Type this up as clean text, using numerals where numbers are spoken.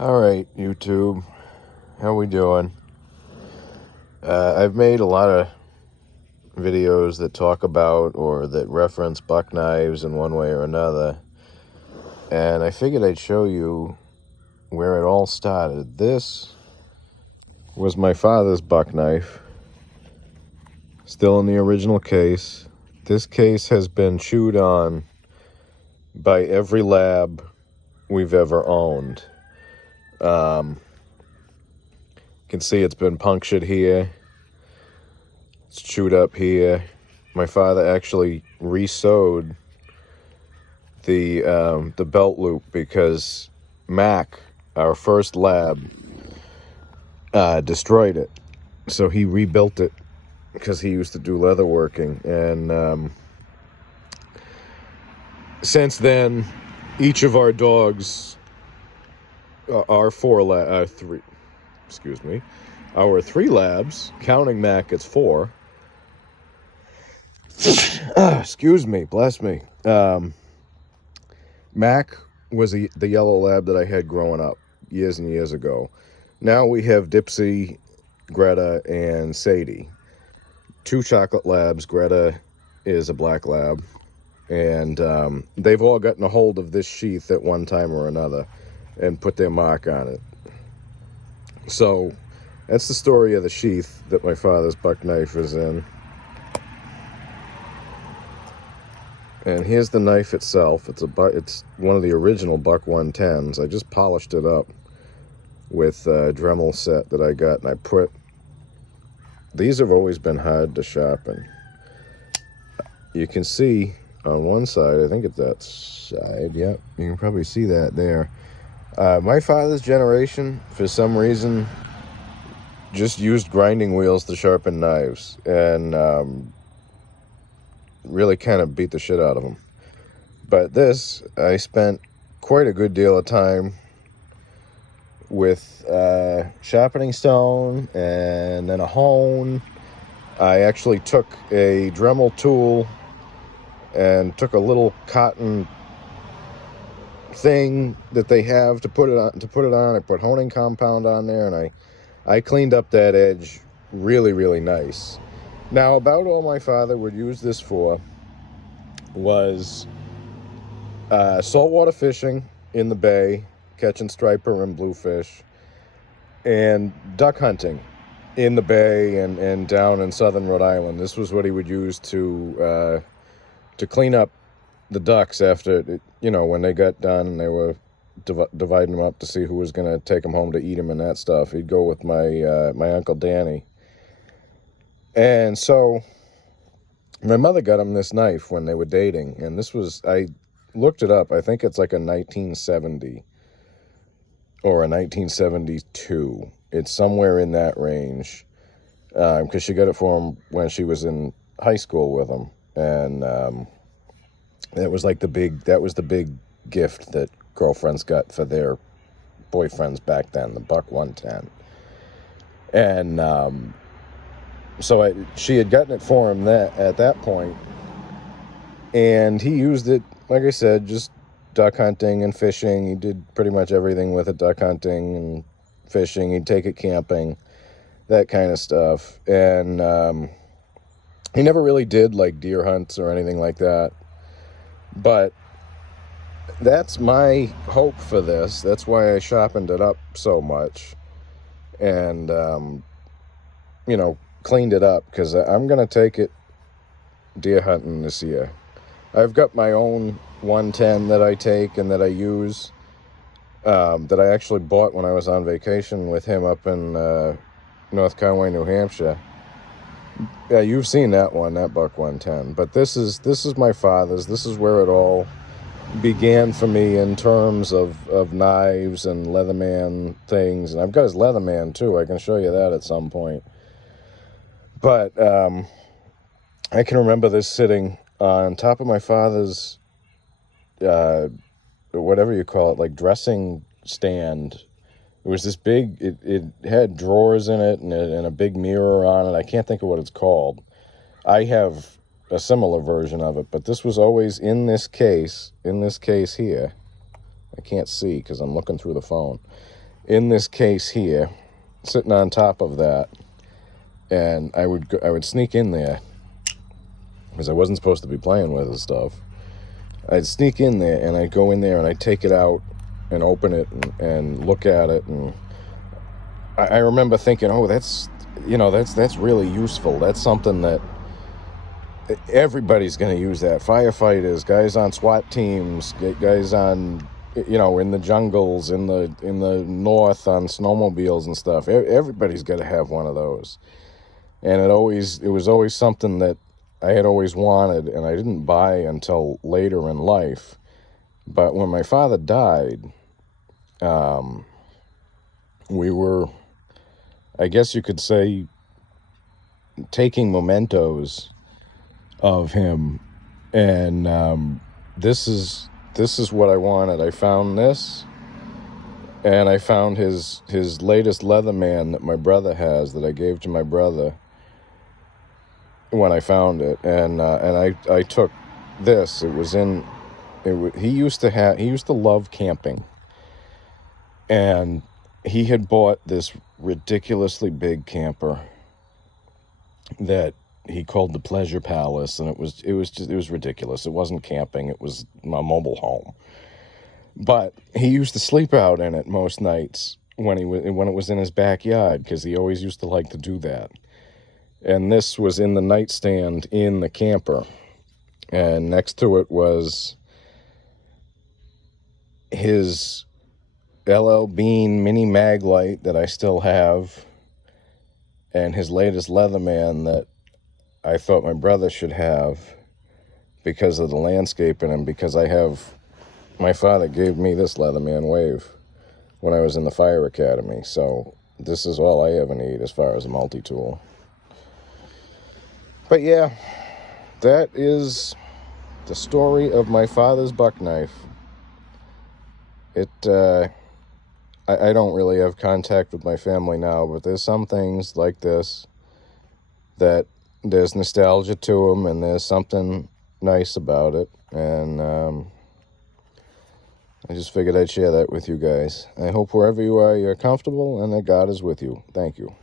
All right, YouTube, how we doing? I've made a lot of videos that talk about or that reference buck knives in one way or another, and I figured I'd show you where it all started. This was my father's buck knife, still in the original case. This case has been chewed on by every lab we've ever owned. You can see it's been punctured here. It's chewed up here. My father actually re-sewed the belt loop because Mac, our first lab, destroyed it. So he rebuilt it because he used to do leather working. And since then, each of our dogs, our three labs, counting Mac, it's 4. Excuse me, bless me. Mac was the yellow lab that I had growing up years and years ago. Now we have Dipsy, Greta, and Sadie. 2 chocolate labs. Greta is a black lab. And they've all gotten a hold of this sheath at one time or another and put their mark on it. So that's the story of the sheath that my father's buck knife is in. And here's the knife itself. It's one of the original Buck 110s. I just polished it up with a Dremel set that I got, and these have always been hard to sharpen. You can see on one side, I think it's that side, yep, you can probably see that there. My father's generation, for some reason, just used grinding wheels to sharpen knives, and really kind of beat the shit out of them. But this, I spent quite a good deal of time with sharpening stone and then a hone. I actually took a Dremel tool and took a little cotton thing that they have to put it on. I put honing compound on there, and I cleaned up that edge really, really nice. Now, about all my father would use this for was saltwater fishing in the bay, catching striper and bluefish, and duck hunting in the bay and down in southern Rhode Island. This was what he would use to clean up the ducks after, when they got done and they were dividing them up to see who was going to take them home to eat them and that stuff. He'd go with my Uncle Danny. And so my mother got him this knife when they were dating, and I looked it up. I think it's like a 1970 or a 1972. It's somewhere in that range, because she got it for him when she was in high school with him, and that was the big gift that girlfriends got for their boyfriends back then, the Buck 110. And so she had gotten it for him at that point, and he used it, like I said, just duck hunting and fishing. He did pretty much everything with it, duck hunting and fishing. He'd take it camping, that kind of stuff. And he never really did like deer hunts or anything like that. But that's my hope for this. That's why I sharpened it up so much. And, cleaned it up, because I'm going to take it deer hunting this year. I've got my own 110 that I take and that I use, that I actually bought when I was on vacation with him up in North Conway, New Hampshire. Yeah, you've seen that one, that Buck 110. But this is my father's. This is where it all began for me in terms of knives and Leatherman things. And I've got his Leatherman too. I can show you that at some point. But I can remember this sitting on top of my father's, whatever you call it, like dressing stand. It was this big, it had drawers in it and a big mirror on it. I can't think of what it's called. I have a similar version of it, but this was always in this case here. I can't see because I'm looking through the phone. in this case here, sitting on top of that, and I would sneak in there because I wasn't supposed to be playing with this stuff. I'd sneak in there and I'd go in there and I'd take it out and open it and look at it, and I remember thinking, oh, that's really useful. That's something that everybody's going to use. That firefighters, guys on SWAT teams, guys on in the jungles, in the north on snowmobiles and stuff. Everybody's got to have one of those. And it was always something that I had always wanted, and I didn't buy until later in life. But when my father died, we were, I guess you could say, taking mementos of him, and this is what I wanted. I found this, and I found his latest Leatherman that my brother has, that I gave to my brother when I found it, and I took this. He used to love camping, and he had bought this ridiculously big camper that he called the Pleasure Palace, and it was ridiculous. It wasn't camping, it was a mobile home. But he used to sleep out in it most nights when it was in his backyard, because he always used to like to do that. And this was in the nightstand in the camper, and next to it was his LL Bean mini mag light that I still have, and his latest Leatherman that I thought my brother should have because of the landscaping, and because my father gave me this Leatherman Wave when I was in the fire academy. So this is all I ever need as far as a multi-tool. But yeah, that is the story of my father's buck knife. I don't really have contact with my family now, but there's some things like this that there's nostalgia to them, and there's something nice about it, and I just figured I'd share that with you guys. I hope wherever you are, you're comfortable and that God is with you. Thank you.